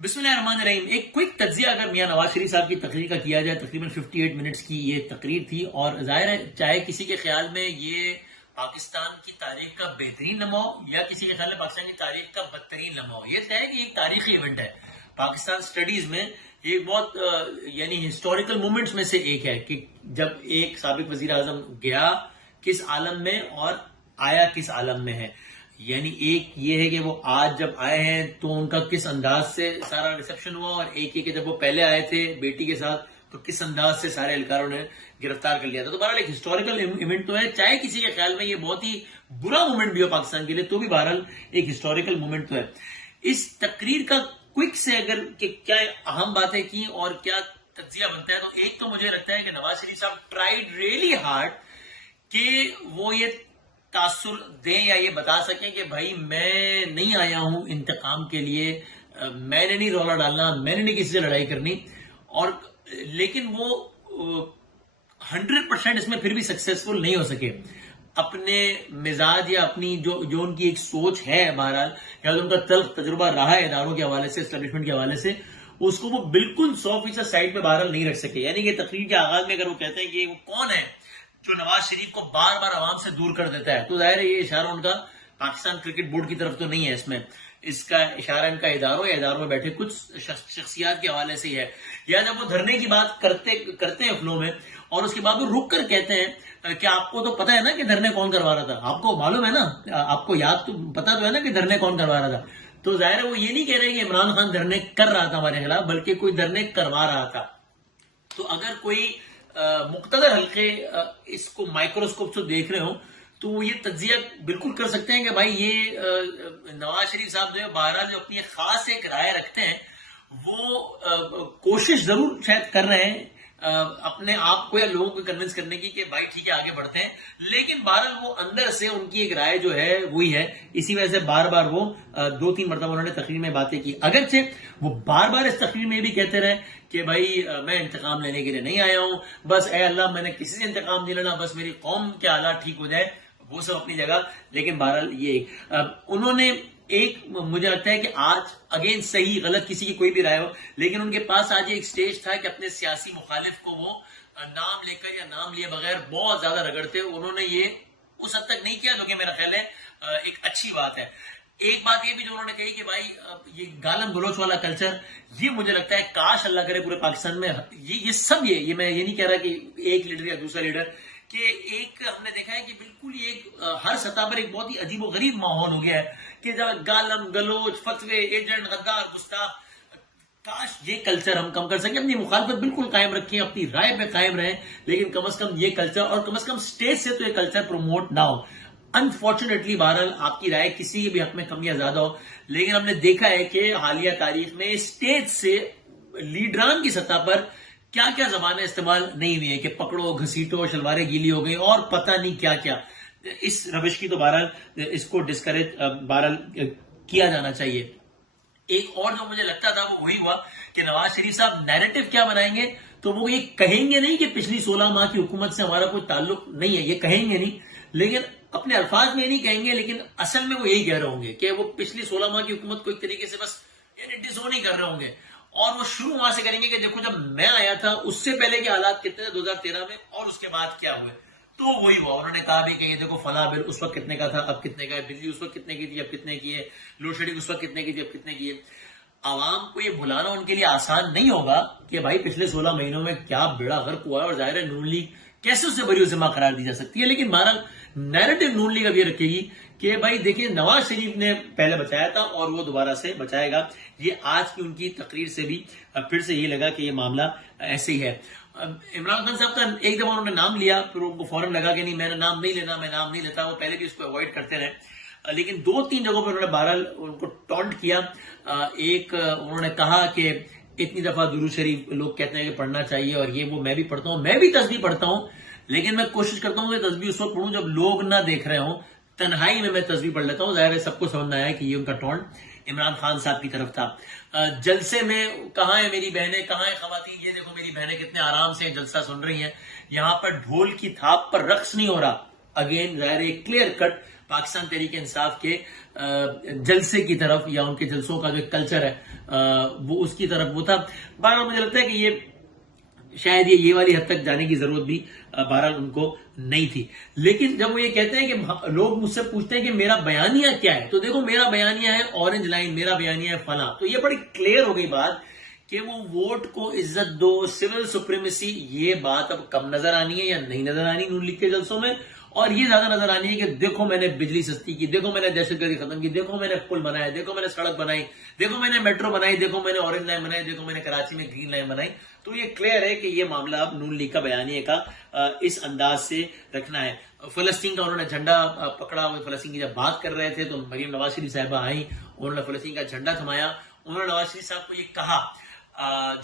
بسم اللہ الرحمن الرحیم. ایک کوئک تجزیہ اگر میاں نواز شریف صاحب کی تقریر کا کیا جائے، تقریباً 58 منٹس کی یہ تقریر تھی، اور ظاہر ہے چاہے کسی کے خیال میں یہ پاکستان کی تاریخ کا بہترین لمحہ ہو یا کسی کے خیال میں پاکستان کی تاریخ کا بدترین لمحہ ہو، یہ طے ہے کہ ایک تاریخی ایونٹ ہے پاکستان سٹڈیز میں. یہ بہت یعنی ہسٹوریکل مومنٹس میں سے ایک ہے کہ جب ایک سابق وزیر اعظم گیا کس عالم میں اور آیا کس عالم میں ہے. یعنی ایک یہ ہے کہ وہ آج جب آئے ہیں تو ان کا کس انداز سے سارا ریسپشن ہوا، اور ایک یہ کہ جب وہ پہلے آئے تھے بیٹی کے ساتھ تو کس انداز سے سارے اہلکاروں نے گرفتار کر لیا تھا. تو بہرحال ایک ہسٹوریکل ایونٹ تو ہے، چاہے کسی کے خیال میں یہ بہت ہی برا مومنٹ بھی ہو پاکستان کے لیے، تو بھی بہرحال ایک ہسٹوریکل مومنٹ تو ہے. اس تقریر کا کوئک سے اگر کہ کیا اہم باتیں کی اور کیا تجزیہ بنتا ہے، تو ایک تو مجھے لگتا ہے کہ نواز شریف صاحب ٹرائیڈ ریئلی ہارڈ کہ وہ یہ تاثر دیں یا یہ بتا سکیں کہ بھائی میں نہیں آیا ہوں انتقام کے لیے، میں نے نہیں رولا ڈالنا، میں نے نہیں کسی سے لڑائی کرنی. اور لیکن وہ 100% اس میں پھر بھی سکسیسفل نہیں ہو سکے. اپنے مزاج یا اپنی جو ان کی ایک سوچ ہے بہرحال، یا جو ان کا تلخ تجربہ رہا ہے اداروں کے حوالے سے، اسٹیبلشمنٹ کے حوالے سے، اس کو وہ بالکل 100% سائڈ پہ بہرحال نہیں رکھ سکے. یعنی کہ تقریر کے آغاز میں اگر وہ کہتے ہیں کہ وہ کون ہے جو نواز شریف کو بار بار عوام سے دور کر دیتا ہے، تو ظاہر ہے یہ اشارہ ان کا پاکستان کرکٹ بورڈ کی طرف تو نہیں ہے. اس کا اشارہ ان کا اداروں یا اداروں میں بیٹھے کچھ شخصیات کے حوالے سے ہی ہے. یا جب وہ دھرنے کی بات کرتے ہیں فلو میں، اور اس کے بعد وہ رک کر کہتے ہیں کہ آپ کو تو پتا ہے نا کہ دھرنے کون کروا رہا تھا، آپ کو معلوم ہے نا، آپ کو یاد تو پتا تو ہے نا کہ دھرنے کون کروا رہا تھا. تو ظاہر ہے وہ یہ نہیں کہہ رہے کہ عمران خان دھرنے کر رہا تھا ہمارے خلاف، بلکہ کوئی دھرنے کروا رہا تھا. تو اگر کوئی مقتدر حلقے اس کو مائکروسکوپ سے دیکھ رہے ہوں تو وہ یہ تجزیہ بالکل کر سکتے ہیں کہ بھائی یہ نواز شریف صاحب جو ہے بہرحال جو اپنی خاص ایک رائے رکھتے ہیں، وہ کوشش ضرور شاید کر رہے ہیں اپنے آپ کو یا لوگوں کو کنونس کرنے کی کہ بھائی ٹھیک ہے آگے بڑھتے ہیں، لیکن بہرحال وہ اندر سے ان کی ایک رائے جو ہے وہی ہے. اسی وجہ سے بار بار وہ 2-3 مرتبہ انہوں نے تقریر میں باتیں کی، اگرچہ وہ بار بار اس تقریر میں بھی کہتے رہے کہ بھائی میں انتقام لینے کے لیے نہیں آیا ہوں، بس اے اللہ میں نے کسی سے انتقام نہیں لینا، بس میری قوم کے حالات ٹھیک ہو جائے. وہ سب اپنی جگہ، لیکن بہرحال یہ انہوں نے ایک مجھے لگتا ہے کہ آج اگین صحیح غلط کسی کی کوئی بھی رائے ہو، لیکن ان کے پاس آج ایک سٹیج تھا کہ اپنے سیاسی مخالف کو وہ نام لے کر یا نام لیے بغیر بہت زیادہ رگڑتے. انہوں نے یہ اس حد تک نہیں کیا جو کہ میرا خیال ہے ایک اچھی بات ہے. ایک بات یہ بھی جو انہوں نے کہی کہ بھائی یہ گالم گلوچ والا کلچر، یہ مجھے لگتا ہے کاش اللہ کرے پورے پاکستان میں یہ سب یہ میں یہ نہیں کہہ رہا کہ ایک لیڈر یا دوسرا لیڈر، کہ ایک ہم نے دیکھا ہے کہ بالکل ایک ہر سطح پر ایک بہت ہی عجیب و غریب ماحول ہو گیا ہے کہ جب گالم گلوچ فتوے ایجنٹ غدار گستاخ، کاش یہ کلچر ہم کم کر سکیں. اپنی مخالفت بالکل قائم رکھیں، اپنی رائے پہ قائم رہیں، لیکن کم از کم یہ کلچر، اور کم از کم سٹیج سے تو یہ کلچر پروموٹ نہ ہو. انفارچونیٹلی بہرحال آپ کی رائے کسی بھی حق میں کم یا زیادہ ہو، لیکن ہم نے دیکھا ہے کہ حالیہ تاریخ میں سٹیج سے لیڈران کی سطح پر کیا کیا زبانیں استعمال نہیں ہوئی ہیں کہ پکڑو گھسیٹو شلواریں گیلی ہو گئی اور پتہ نہیں کیا کیا. اس روش کی تو بہرحال اس کو ڈسکریج بہرحال کیا جانا چاہیے. ایک اور جو مجھے لگتا تھا وہ وہی ہوا کہ نواز شریف صاحب نیریٹو کیا بنائیں گے، تو وہ یہ کہیں گے نہیں کہ پچھلی 16 ماہ کی حکومت سے ہمارا کوئی تعلق نہیں ہے، یہ کہیں گے نہیں، لیکن اپنے الفاظ میں یہ نہیں کہیں گے، لیکن اصل میں وہ یہی کہہ رہے ہوں گے کہ وہ پچھلی 16 ماہ کی حکومت کو ایک طریقے سے بس یعنی ڈسون ہی کر رہے ہوں گے. اور وہ شروع وہاں سے کریں گے کہ دیکھو جب میں آیا تھا اس سے پہلے کے حالات کتنے تھے 2013 میں، اور اس کے بعد کیا ہوئے. تو وہی ہوا، انہوں نے کہا بھی کہ یہ دیکھو فلاں بل اس وقت کتنے کا تھا اب کتنے کا ہے، بجلی اس وقت کتنے کی تھی اب کتنے کی ہے، لوڈ شیڈنگ اس وقت کتنے کی تھی اب کتنے کی ہے. عوام کو یہ بھلانا ان کے لیے آسان نہیں ہوگا کہ بھائی پچھلے 16 مہینوں میں کیا بیڑا غرق ہوا ہے، اور ظاہر ہے نون لیگ کیسے اسے بری ذمہ قرار دی جا سکتی ہے. لیکن بہرحال نیریٹو نون لیگ اب یہ رکھے گی کہ بھائی دیکھیں نواز شریف نے پہلے بچایا تھا اور وہ دوبارہ سے بچائے گا. یہ آج کی ان کی تقریر سے بھی پھر سے یہ لگا کہ یہ معاملہ ایسے ہی ہے. عمران خان صاحب کا ایک دفعہ انہوں نے نام لیا، پھر ان کو فوراً لگا کہ نہیں میں نے نام نہیں لینا، میں نام نہیں لیتا. وہ پہلے بھی اس کو اوائڈ کرتے رہے، لیکن 2-3 جگہوں پہ انہوں نے بہرحال ان کو ٹونٹ کیا. ایک انہوں نے کہا کہ اتنی دفعہ درود شریف لوگ کہتے ہیں کہ پڑھنا چاہیے، اور یہ وہ میں بھی پڑھتا ہوں، میں بھی تسبیح پڑھتا ہوں، لیکن میں کوشش کرتا ہوں کہ تسبیح اس وقت پڑھوں جب لوگ نہ دیکھ رہے ہوں، تنہائی میں تسبیح پڑھ لیتا ہوں. ظاہر ہے سب کو سمجھ آیا کہ یہ ان کا ٹونٹ عمران خان صاحب کی طرف تھا. جلسے میں کہاں ہے میری بہنیں، کہاں ہے خواتین، یہ دیکھو میری بہنیں کتنے آرام سے جلسہ سن رہی ہیں، یہاں پر ڈھول کی تھاپ پر رقص نہیں ہو رہا. اگین ظاہر ہے کلیئر کٹ پاکستان تحریک انصاف کے جلسے کی طرف یا ان کے جلسوں کا جو کلچر ہے وہ اس کی طرف وہ تھا. بہرحال مجھے لگتا ہے کہ یہ شاید یہ والی حد تک جانے کی ضرورت بھی بہرحال ان کو نہیں تھی. لیکن جب وہ یہ کہتے ہیں کہ لوگ مجھ سے پوچھتے ہیں کہ میرا بیانیہ کیا ہے, تو دیکھو میرا بیانیہ ہے اورنج لائن, میرا بیانیہ ہے فلاں. تو یہ بڑی کلیئر ہو گئی بات کہ وہ ووٹ کو عزت دو, سول سپریمیسی, یہ بات اب کم نظر آنی ہے یا نہیں نظر آنی نون لیگ کے جلسوں میں, اور یہ زیادہ نظر آنی ہے کہ دیکھو میں نے بجلی سستی کی, دیکھو میں نے دہشت گردی ختم کی, دیکھو میں نے پل بنایا, دیکھو میں نے سڑک بنائی, دیکھو میں نے میٹرو بنائی, دیکھو میں نے اورنج لائن بنائی, دیکھو میں نے کراچی میں گرین لائن بنائی. تو یہ کلیئر ہے کہ یہ معاملہ اب نون لیگ کا بیانیے کا اس انداز سے رکھنا ہے. فلسطین کا انہوں نے جھنڈا پکڑا, فلسطین کی جب بات کر رہے تھے تو مریم نواز شریف صاحبہ آئیں, انہوں نے فلسطین کا جھنڈا تھمایا. انہوں نے نواز شریف صاحب کو یہ کہا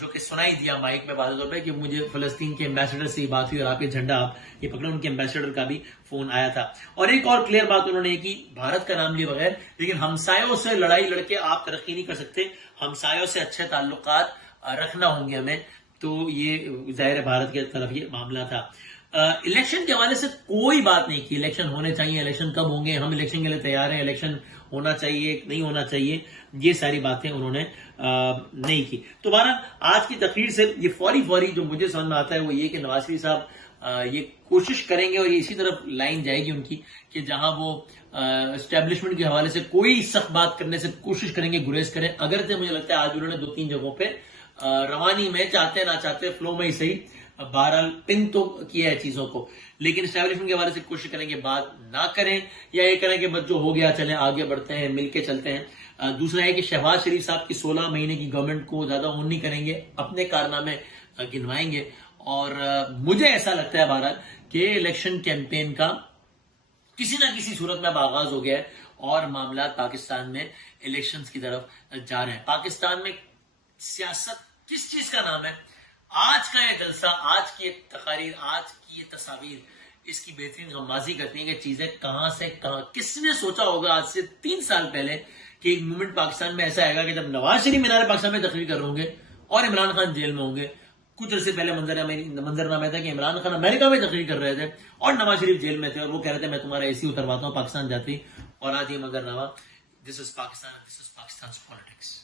جو کہ سنائی دیا مائک میں واضح طور پہ کہ مجھے فلسطین کے ایمبیسڈر سے یہ بات ہوئی اور آپ یہ جھنڈا آپ یہ پکڑے. ان کے ایمبیسڈر کا بھی فون آیا تھا. اور ایک اور کلیئر بات انہوں نے کی, بھارت کا نام لیے بغیر, لیکن ہمسایوں سے لڑائی لڑ کے آپ ترقی نہیں کر سکتے, ہمسایوں سے اچھے تعلقات رکھنا ہوں گے ہمیں. تو یہ ظاہر بھارت کی طرف یہ معاملہ تھا. الیکشن کے حوالے سے کوئی بات نہیں کی, الیکشن ہونے چاہیے, الیکشن کب ہوں گے, ہم الیکشن کے لیے تیار ہیں, الیکشن ہونا چاہیے نہیں ہونا چاہیے, یہ ساری باتیں انہوں نے نہیں کی. تو بہرحال آج کی تقریر سے یہ فوری جو مجھے سمجھ میں آتا ہے وہ یہ کہ نواز شریف صاحب یہ کوشش کریں گے اور یہ اسی طرف لائن جائے گی ان کی کہ جہاں وہ اسٹیبلشمنٹ کے حوالے سے کوئی سخت بات کرنے سے کوشش کریں گے, گریز کریں. اگرچہ مجھے لگتا ہے آج انہوں نے 2-3 جگہوں پہ روانی میں چاہتے نہ چاہتے فلو میں ہی صحیح بہرحال پن تو کیا ہے چیزوں کو, لیکن اسٹیبلشمنٹ کے حوالے سے کوشش کریں کہ بات نہ کریں یا یہ کریں کہ بس جو ہو گیا چلیں آگے بڑھتے ہیں, مل کے چلتے ہیں. دوسرا ہے کہ شہباز شریف صاحب کی 16 مہینے کی گورنمنٹ کو زیادہ اون نہیں کریں گے, اپنے کارنامے گنوائیں گے. اور مجھے ایسا لگتا ہے بہرحال کہ الیکشن کیمپین کا کسی نہ کسی صورت میں اب آغاز ہو گیا ہے اور معاملات پاکستان میں الیکشنز کی طرف جا رہے ہیں. پاکستان میں سیاست کس چیز کا نام ہے؟ آج کا یہ جلسہ, آج کی یہ تقاریر, آج کی یہ تصاویر اس کی بہترین غمازی کرتی ہیں کہ چیزیں کہاں سے کہاں. کس نے سوچا ہوگا آج سے 3 سال پہلے کہ ایک مومنٹ پاکستان میں ایسا آئے گا کہ جب نواز شریف مینار پاکستان میں تقریر کر رہے ہوں گے اور عمران خان جیل میں ہوں گے. کچھ عرصے پہلے منظرنامہ تھا کہ عمران خان امریکہ میں تقریر کر رہے تھے اور نواز شریف جیل میں تھے اور وہ کہہ رہے تھے میں تمہارا اے سی اترواتا ہوں پاکستان جاتی. اور آج یہ منظرنامہ, دس از پاکستان, دس از پاکستان پالیٹکس.